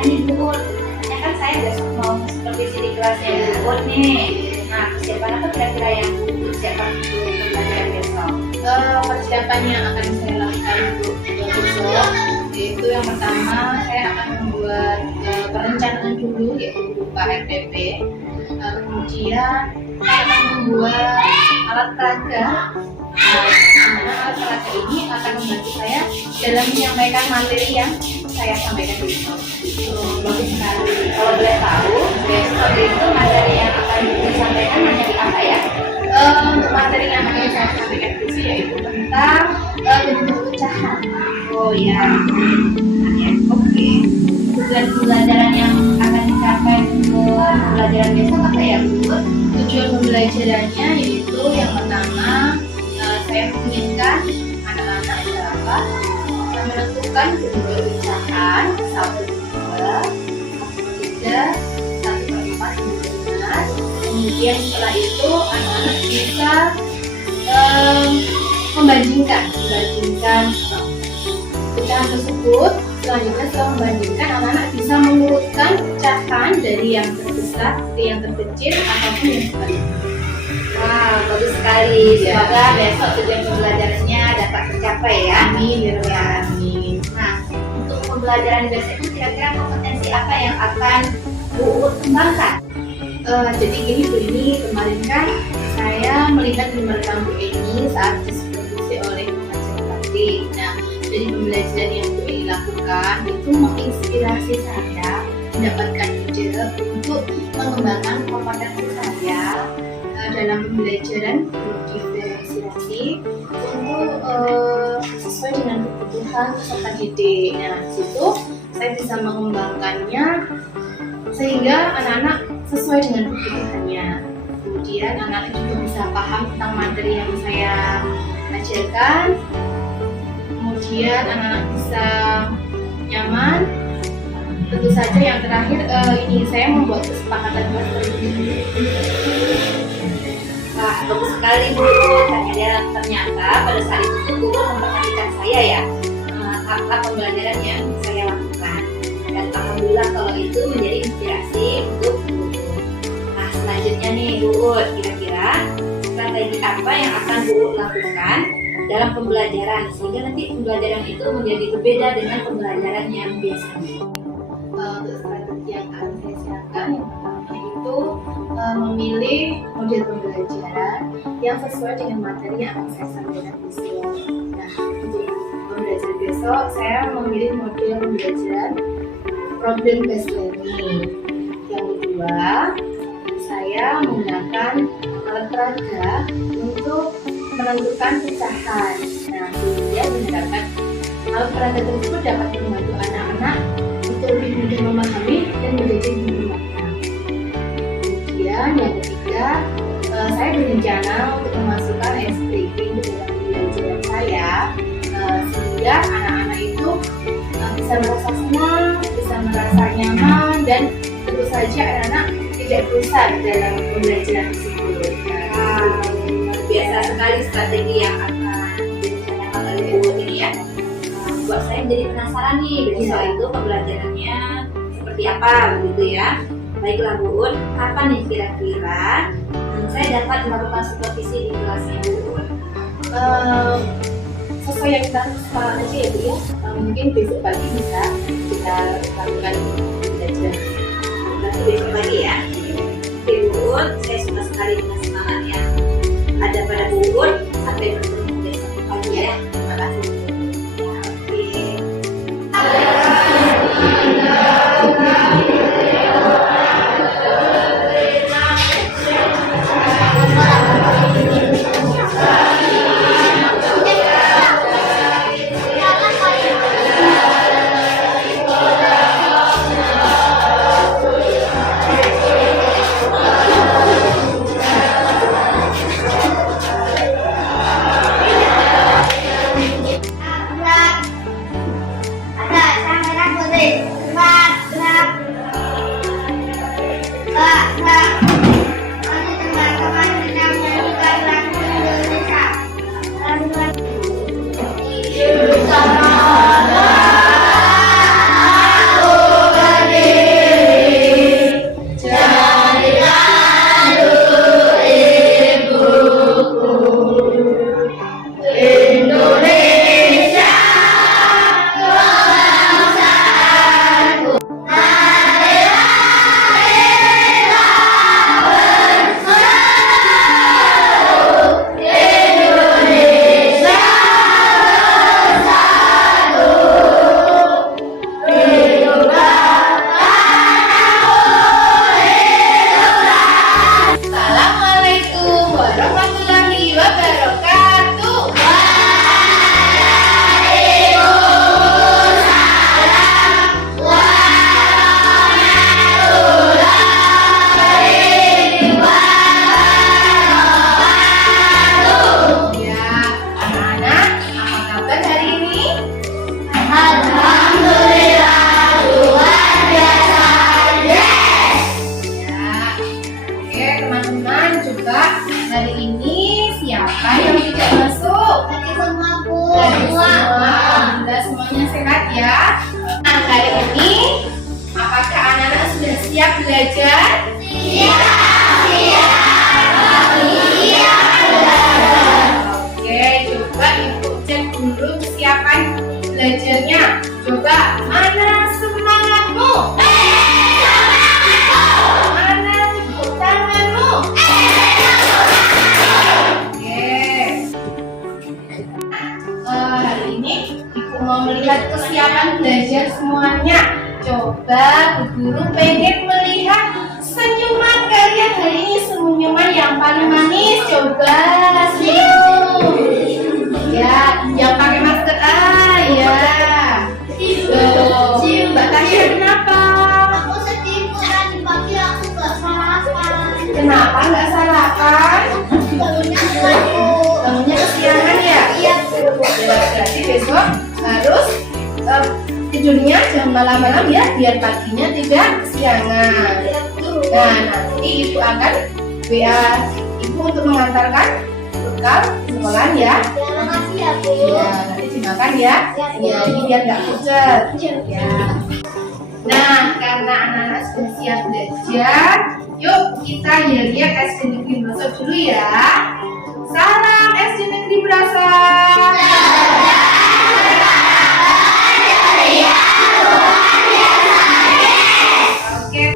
gimana nih Bu? Katanya kan saya besok mau supervisi di kelasnya Bu nih. Nah, persiapan apa kira-kira yang persiapan untuk pembelajaran besok? Persiapan yang akan saya lakukan untuk besok yaitu yang pertama saya akan membuat perencanaan dulu yaitu berupa RPP. Kemudian saya akan membuat alat peraga. Alat peraga ini akan membantu saya dalam menyampaikan materi yang saya sampaikan besok. Bagus sekali. Kalau boleh tahu, besok itu materi yang akan disampaikan materi apa ya? Untuk materi yang akan saya sampaikan besok yaitu tentang bentuk pecahan. Oh ya, oke. Tujuan pembelajaran yang akan dicapai untuk pembelajaran besok apa ya Bu? Tujuan pembelajarannya yaitu yang pertama saya menginginkan anak-anak dapat menentukan bentuk pecahan 1, 2, 3, 1, 4, 5. Kemudian setelah itu anak-anak bisa membandingkan pecahan tersebut. Selanjutnya setelah membandingkan, anak-anak bisa mengurutkan pecahan dari yang terbesar ke yang terkecil ataupun yang sebaliknya. Wah, bagus sekali. Semoga besok tujuan pembelajarannya dapat tercapai ya. Amin ya Rabbal Ya. Alamin. Nah, untuk pembelajaran besok itu kira-kira kompetensi apa yang akan Bu Uut kembangkan? Jadi gini Bu, ini kemarin kan saya melihat di merekam Bu Eni saat disupervisi oleh pengajar praktik. Nah, dari pembelajaran yang Bu Eni lakukan itu menginspirasi saya mendapatkan ide untuk mengembangkan kompetensi saya dalam pembelajaran diferensiasi untuk sesuai dengan kebutuhan peserta didik. Nah, di situ saya bisa mengembangkannya sehingga anak-anak sesuai dengan kebutuhannya. Kemudian anak-anak juga bisa paham tentang materi yang saya ajarkan. Kemudian anak-anak bisa nyaman. Tentu saja yang terakhir ini saya membuat kesepakatan Wah, bagus sekali Bu. Ternyata pada saat itu tuh Bu memperhatikan saya ya, apa pembelajaran yang saya lakukan. Dan alhamdulillah kalau itu menjadi inspirasi untuk Bu. Nah, selanjutnya nih Bu, kira-kira strategi apa yang akan Bu lakukan dalam pembelajaran sehingga nanti pembelajaran itu menjadi berbeda dengan pembelajaran yang biasanya? Untuk strategi yang akan saya siapkan yang pertama itu memilih model pembelajaran yang sesuai dengan materi yang akan saya sampaikan besok. Nah, untuk pembelajaran besok saya memilih model pembelajaran problem based learning. Yang kedua, saya menggunakan alat peraga untuk menentukan pecahan. Nah, kemudian menggunakan alat peraga tersebut dapat membantu anak-anak untuk lebih mudah memahami dan menjadi lebih matang. Kemudian yang ketiga, saya berencana untuk memasukkan SPG di dalam pembelajaran saya sehingga anak-anak itu bisa merasa senang, bisa merasa nyaman, dan tentu saja anak-anak tidak bosan dalam pembelajaran tersebut. Biasa sekali strategi yang akan direncanakan oleh Bu ini ya. Buat saya jadi penasaran nih besok itu pembelajarannya seperti apa begitu ya. Baiklah Bu Un, kapan nih kira-kira saya dapat melakukan supervisi di kelasnya Bu Un? Sesuai yang kita sekarang aja ya Bu ya. Mungkin besok pagi bisa kita lakukan pembelajaran. Berarti besok pagi ya. Oke Bu Un, saya suka sekali dengan semangat yang ada pada Bu Un. Sampai bertemu besok pagi ya. Terima kasih. siap belajar? Oke, coba ibu cek dulu kesiapan belajarnya. Coba, mana semangatmu? Mana tepuk tanganmu? Oke. Hari ini ibu mau melihat kesiapan belajar semuanya. Coba Bu Guru pengen melihat senyuman kalian hari ini, senyuman yang paling manis. Coba senyum. Ya, yang pakai masker. Ya. Tuh. Mbak Tasya kenapa? Aku sedih tadi pagi aku gak sarapan. Kenapa nggak sarapan? Bangunnya kesiangan ya? Iya. Ya, berarti besok harus tidurnya jangan malam-malam ya, biar paginya tidak kesiangan. Nah, nanti ibu akan WA ibu untuk mengantarkan bekal sekolah ya. Terima kasih ya Bu. Ya, nanti dimakan ya. Ya, ini biar nggak pucat. Ya. Nah, karena anak-anak sudah siap belajar, yuk kita lihat SD Negeri Brasov dulu ya. Salam SD Negeri Brasov. Oke.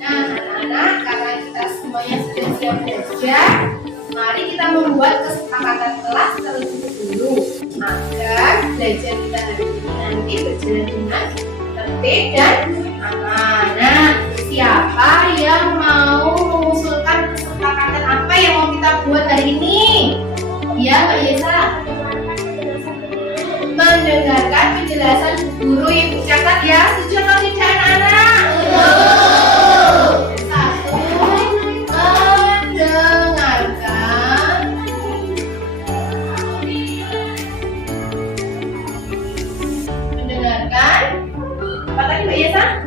Nah, anak-anak, karena kita semuanya sudah siap belajar, mari kita membuat kesepakatan kelas terlebih dahulu agar belajar kita hari ini nanti berjalan dengan tertib dan aman. Nah, siapa yang mau mengusulkan kesepakatan apa yang mau kita buat hari ini? Ya, Mbak Yesa. Mendengarkan penjelasan guru yang catat ya. Setuju atau tidak anak-anak? Satu, mendengarkan. Mendengarkan. Apa tadi Mbak Yesa?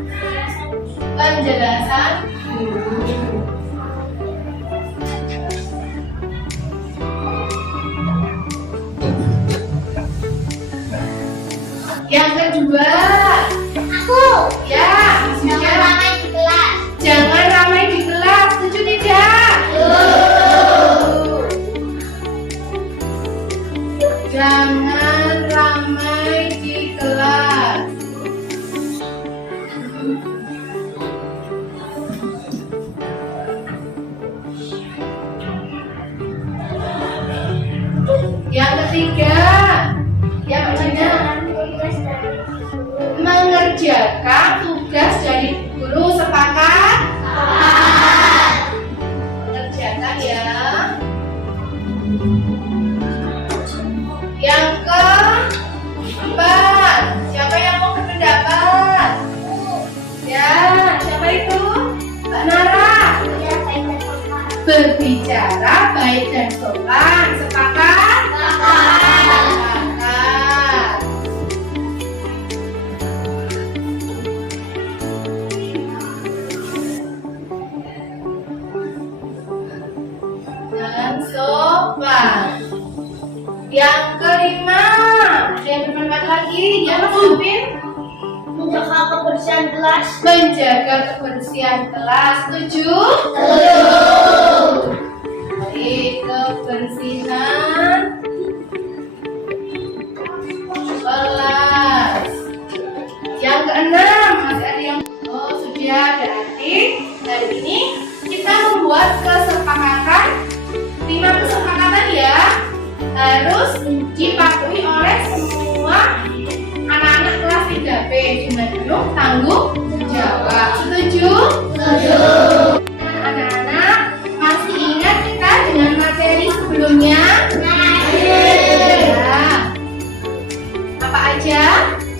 Penjelasan guru. Yang kedua, Aku ya, jangan ramai di kelas. jangan ramai di kelas, setuju tidak? Jangan ramai di kelas. Yang ketiga, ya Mbak Gina, mengerjakan tugas dari guru. Sepakat? Mengerjakan ya. Yang keempat, siapa yang mau berpendapat? Ya, siapa itu? Mbak Nara. Berbicara baik dan sopan. Sepakat? Sepakat. Dan sopan. Yang kelima, ada yang berpendapat lagi? Ya, Mas Subin. Menjaga kebersihan kelas. Menjaga kebersihan kelas. Setuju? Baik, kebersihan kelas. Yang keenam, masih ada yang sudah. Berarti hari ini kita membuat kesepakatan, 5 kesepakatan ya, harus dipatuhi oleh semua anak-anak kelas 3B dengan penuh tanggung jawab. Setuju? Anak-anak masih ingat kita dengan materi sebelumnya? Ya. Apa aja?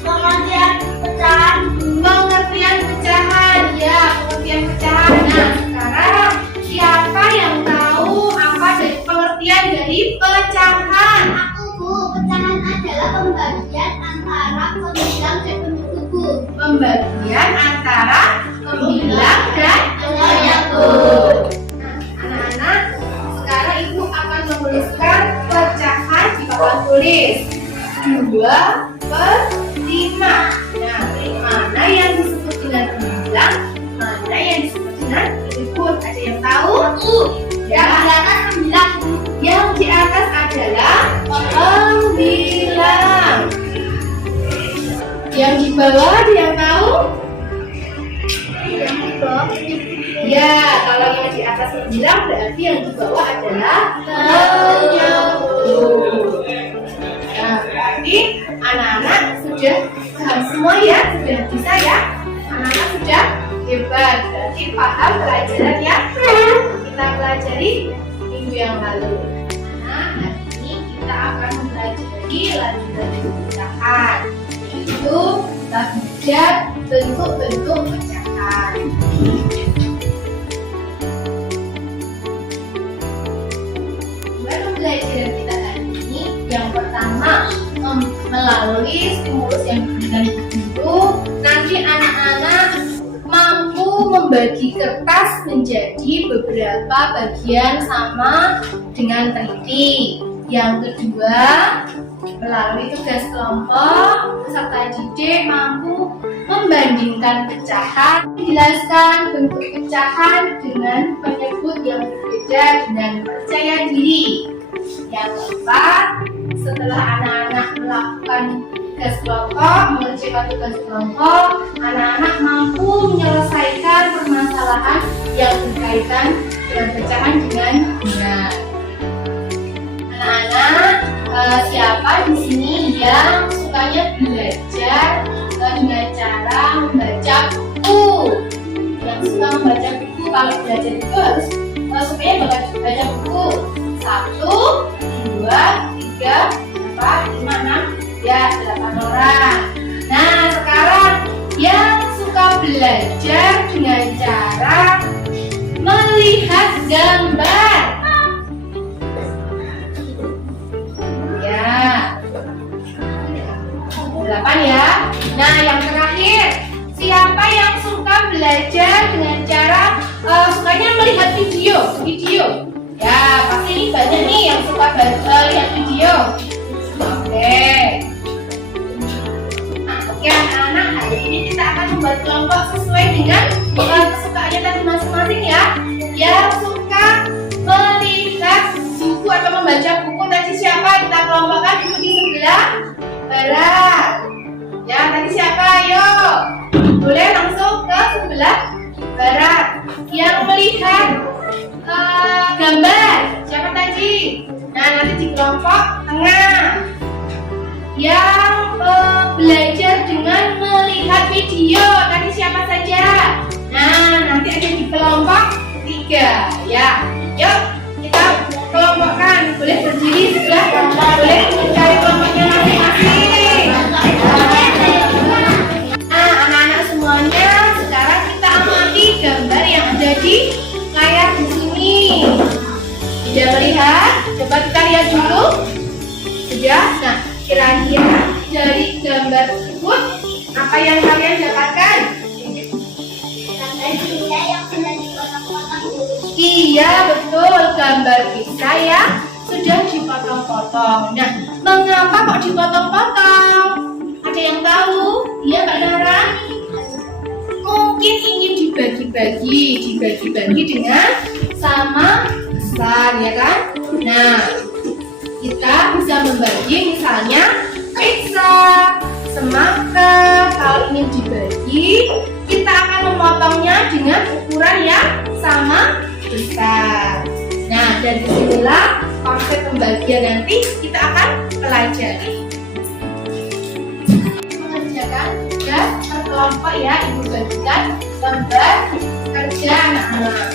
Pengertian pecahan. Pengertian pecahan. Ya, pengertian pecahan. Nah, sekarang siapa yang tahu apa dari pengertian dari pecahan? Aku Bu, pecahan adalah pembagian antara pembilang dan penutup. Pembagian antara pembilang dan penyebut. Nah, anak-anak, sekarang ibu akan menuliskan pecahan di papan tulis 2/5. Nah, yang disebut dengan tembilang, mana yang disebut dengan berikut? Ada yang tahu? Ya, yang di atas adalah tembilang. Yang di bawah ada yang tahu? Ya, kalau yang di atas tembilang berarti yang di bawah adalah penyebut. Nah, berarti anak-anak sudah paham semua ya, sudah bisa ya. Anak-anak sudah hebat, berarti paham pelajaran yang kita pelajari minggu yang lalu. Nah, hari ini kita akan mempelajari lanjutan pecahan, yaitu kita belajar bentuk-bentuk pecahan. Pembelajaran kita hari ini yang pertama melalui stimulus yang diberikan guru, nanti anak-anak mampu membagi kertas menjadi beberapa bagian sama dengan teliti. Yang kedua, melalui tugas kelompok, peserta didik mampu membandingkan pecahan, menjelaskan bentuk pecahan dengan penyebut yang berbeda dengan percaya diri. Yang keempat, setelah anak-anak melakukan tugas kelompok, mengerjakan tugas kelompok, anak-anak mampu menyelesaikan permasalahan yang berkaitan dengan pecahan dengan benar. Anak-anak, siapa di sini yang sukanya belajar dengan cara membaca buku? Yang suka membaca buku, kalau belajar itu harus supaya baca buku 1, 2, 3, 4, 5, 6, ya 8 orang. Nah, sekarang yang suka belajar dengan cara melihat gambar. Ya, 8 ya. Nah, yang terakhir, siapa yang suka belajar dengan cara sukanya melihat video? Ya, pasti ini banyak nih yang suka lihat video. Oke. Nah, oke anak-anak, hari ini kita akan membuat kelompok sesuai dengan kesukaannya tadi masing-masing ya. Yang suka melihat buku atau membaca buku tadi siapa? Kita kelompokkan dulu di sebelah barat. Ya, tadi siapa? Ayo. Boleh langsung ke sebelah barat. Yang melihat gambar siapa tadi? Nah, nanti di kelompok tengah. Yang belajar dengan melihat video tadi siapa saja? Nah, nanti ada di kelompok 3 ya. Yuk kita kelompokkan. Boleh berdiri sebelah, boleh mencari kelompoknya masing-masing. Nah, anak-anak semuanya, sekarang kita amati gambar yang ada di layar di sini. Sudah melihat? Coba kita lihat dulu. Sudah? Nah, kira-kira dari gambar tersebut apa yang kalian dapatkan? Iya, betul, gambar pisah ya sudah dipotong-potong. Nah, mengapa kok dipotong-potong? Ada yang tahu? Iya, Mbak Nara? Mungkin ingin dibagi-bagi dengan sama besar, ya kan? Nah, kita bisa membagi misalnya pizza, semangka. Kalau ingin dibagi, kita akan memotongnya dengan ukuran yang sama besar. Nah, dari sinilah konsep pembagian nanti kita akan pelajari. Mengerjakan tugas per kelompok ya, ibu bagikan lembar kerja anak-anak.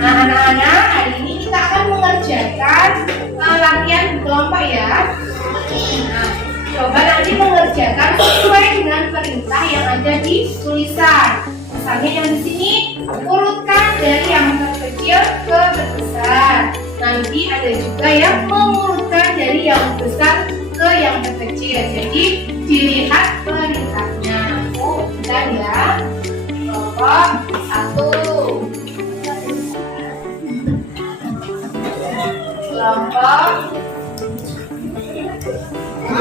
Nah, anak-anak, hari ini kita akan mengerjakan latihan di kelompok ya. Nah, coba nanti mengerjakan sesuai dengan perintah yang ada di tulisan. Misalnya yang di sini urutkan dari yang terkecil ke terbesar. Nanti ada juga yang mengurutkan dari yang besar ke yang terkecil. Jadi dilihat perintahnya. Bentar ya. Kelompok 1.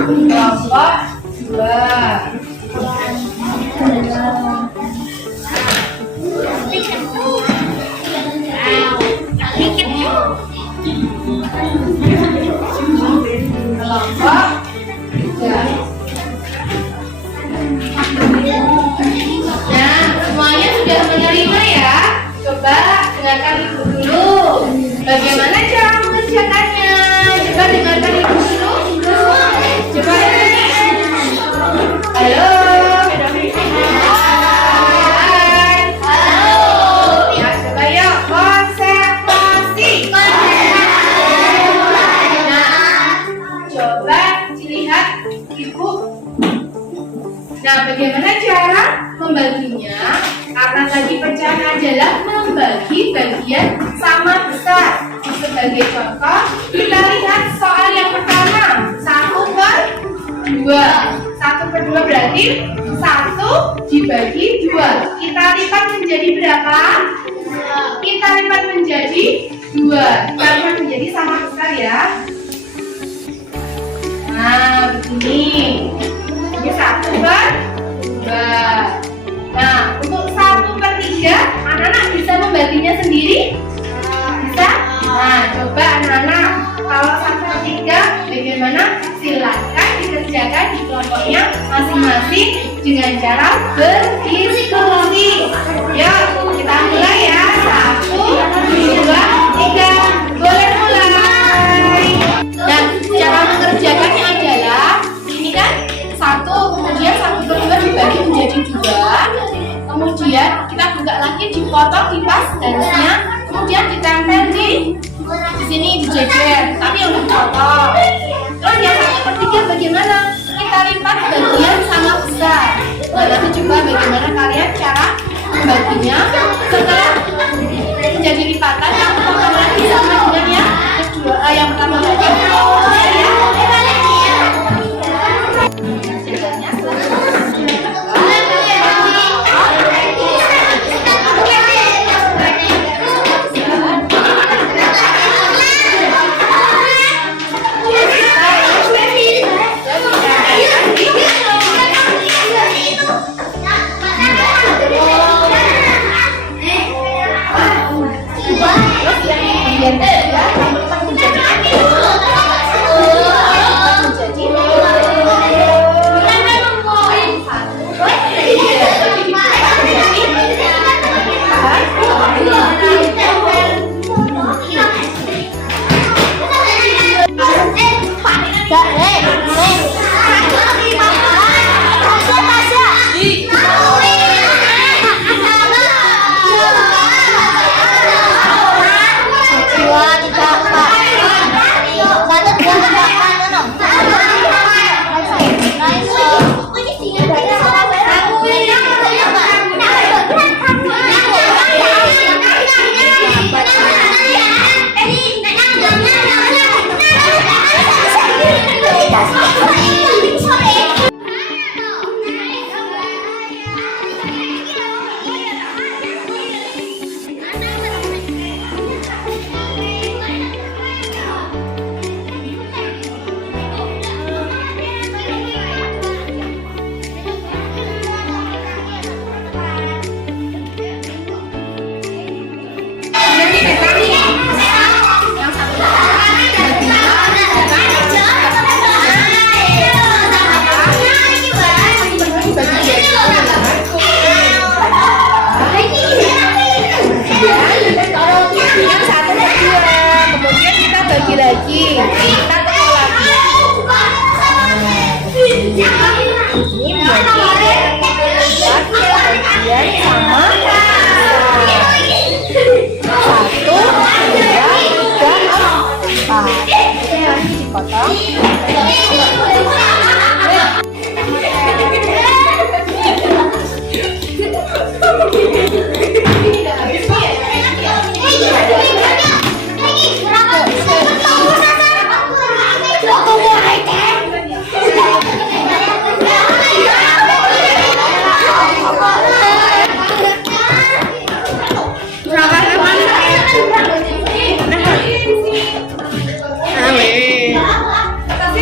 kelompok 2. Kelompok 3. Nah, semuanya sudah menerima ya. Coba dengarkan ibu dulu. Bagaimana cara mengerjakannya? Coba dengarkan ibu dulu. Coba. Halo. Ya, coba yuk konsentrasi. Nah, coba dilihat ibu. Nah, bagaimana cara membaginya? Karena tadi pecahan adalah membagi bagian sama besar. Sebagai contoh, kita lihat soal yang pertama. 1/2. 1/2 berarti 1 dibagi 2. Kita lipat menjadi berapa? Kita lipat menjadi 2. Kita lipat menjadi sama besar ya. Nah, begini. Ini 1/2. Nah, untuk 1/3, anak-anak bisa membaginya sendiri? Bisa? Nah, coba anak-anak, kalau 1/3 bagaimana? Silakan dikerjakan di kelompoknya masing-masing dengan cara berdiskusi. Yuk, kita mulai ya. 1, 2, 3. Boleh mulai. Nah, cara mengerjakannya adalah ini kan 1, kemudian 1/2 dibagi menjadi 2. Kemudian kita buka lagi, dipotong, dipas garisnya, kemudian ditempel di sini, dijejer, tapi yang dipotong. Terus yang 1/3 bagaimana? Kita lipat bagian sama besar. Nah, nanti coba bagaimana kalian cara membaginya. Setelah menjadi lipatan, yang potong lagi sama dengan yang kedua, yang pertama lagi.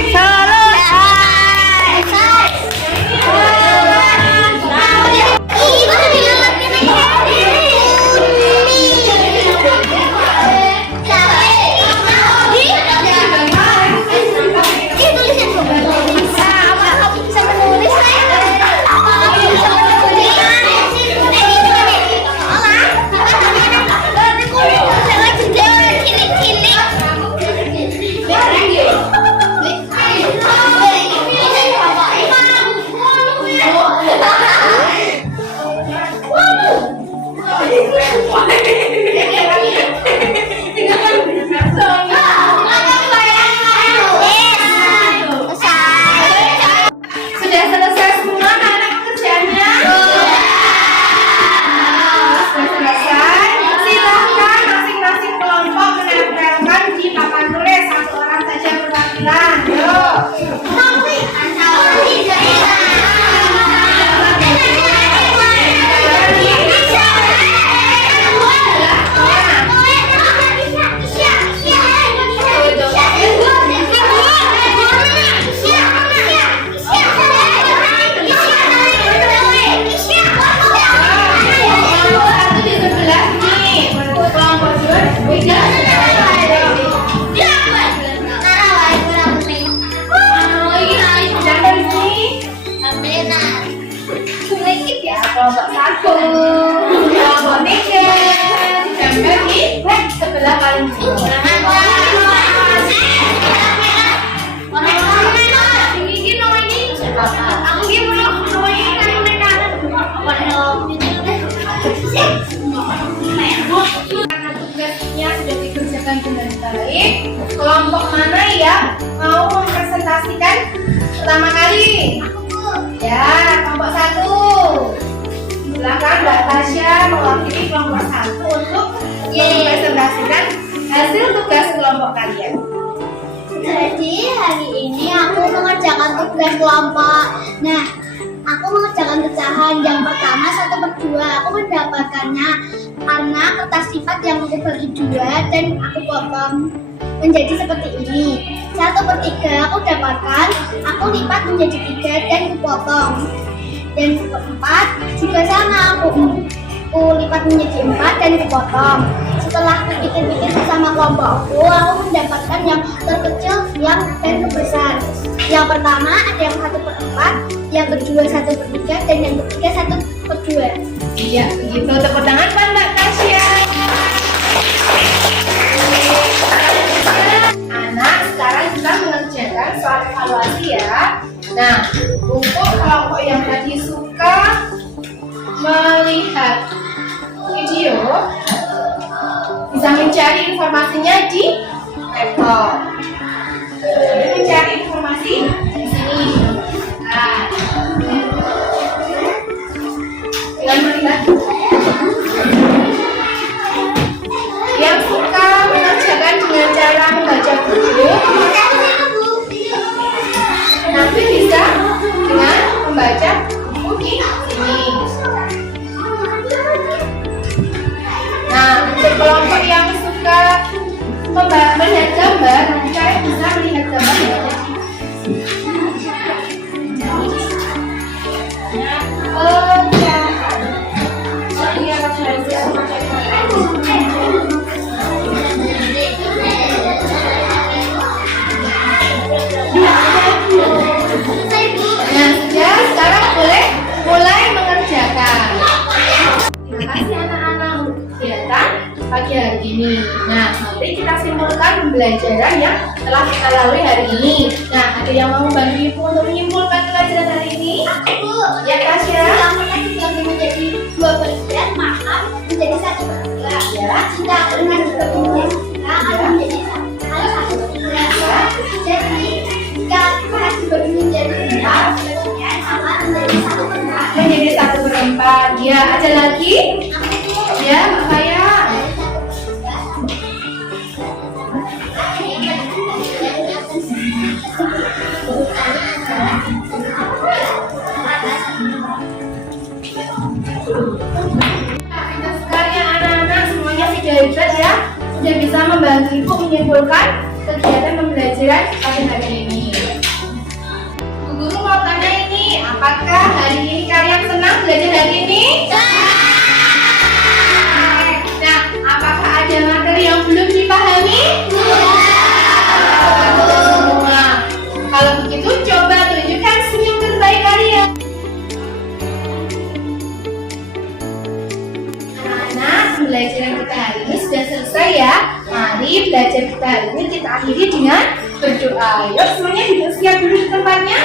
Salah. kelompok 1. Kelompok 3 ditempel di sebelah paling bawah. Tugasnya sudah dikerjakan dengan baik. Kelompok mana yang mau mempresentasikan pertama kali? Ya, kelompok 1. Silakan Mbak Tasya mewakili kelompok 1 untuk mempresentasikan hasil tugas kelompok kalian. Jadi hari ini aku mengerjakan tugas kelompok. Nah, aku mengerjakan pecahan yang pertama 1/2. Aku mendapatkannya karena kertas sifat yang aku bagi 2 dan aku potong menjadi seperti ini. 1/3 aku dapatkan, aku lipat menjadi 3 dan aku potong. Dan 4 juga sama, aku lipat menjadi 4 dan aku potong. Setelah pikir-pikir bersama kelompokku, aku mendapatkan yang terkecil yang dan terbesar. Yang pertama ada yang 1/4, yang kedua 1/3, dan yang ketiga 1/2. Iya, begitu. Tepuk tangan Pak Mbak Tasya. Anak, sekarang kita mengerjakan soal evaluasi ya. Nah, untuk kelompok yang tadi suka melihat video, bisa mencari informasinya di laptop. Mencari informasi di sini. Nah, dengan melihat yang suka mengerjakan dengan cara membaca buku, nanti bisa dengan membaca buku di sini. Nah, untuk kelompok yang suka melihat gambar, nanti kalian bisa melihat gambar yang ada di sekarang boleh mulai mengerjakan. Terima kasih anak-anak untuk kegiatan pagi hari ini. Nah, nanti kita simpulkan pembelajaran yang telah kita lalui hari ini. Nah, ada yang mau membantu ibu untuk menyimpulkan pelajaran hari ini? Ya, Tasya. Yang dibagi menjadi 2 bagian, maka menjadi 1/3. Ya. Jika dengan dibagi menjadi 3, akan menjadi 1/3. Jadi, jika dengan dibagi menjadi 4 bagian, akan menjadi 1/4. Menjadi 1/4. Ya, ada lagi? Ya, Mbak Kaya. Kita sekalian anak-anak semuanya sudah hebat ya, sudah bisa membantu ibu menyimpulkan kegiatan pembelajaran pada hari ini. Bu Guru mau tanya ini, apakah hari ini kalian senang belajar hari ini? Nah, apakah ada materi yang belum dipahami? Semua. Kalau begitu coba tunjukkan senyum terbaik kalian. Anak-anak, pembelajaran kita hari ini sudah selesai ya. Mari belajar kita hari ini kita akhiri dengan berdoa. Yuk semuanya duduk siap dulu di tempatnya.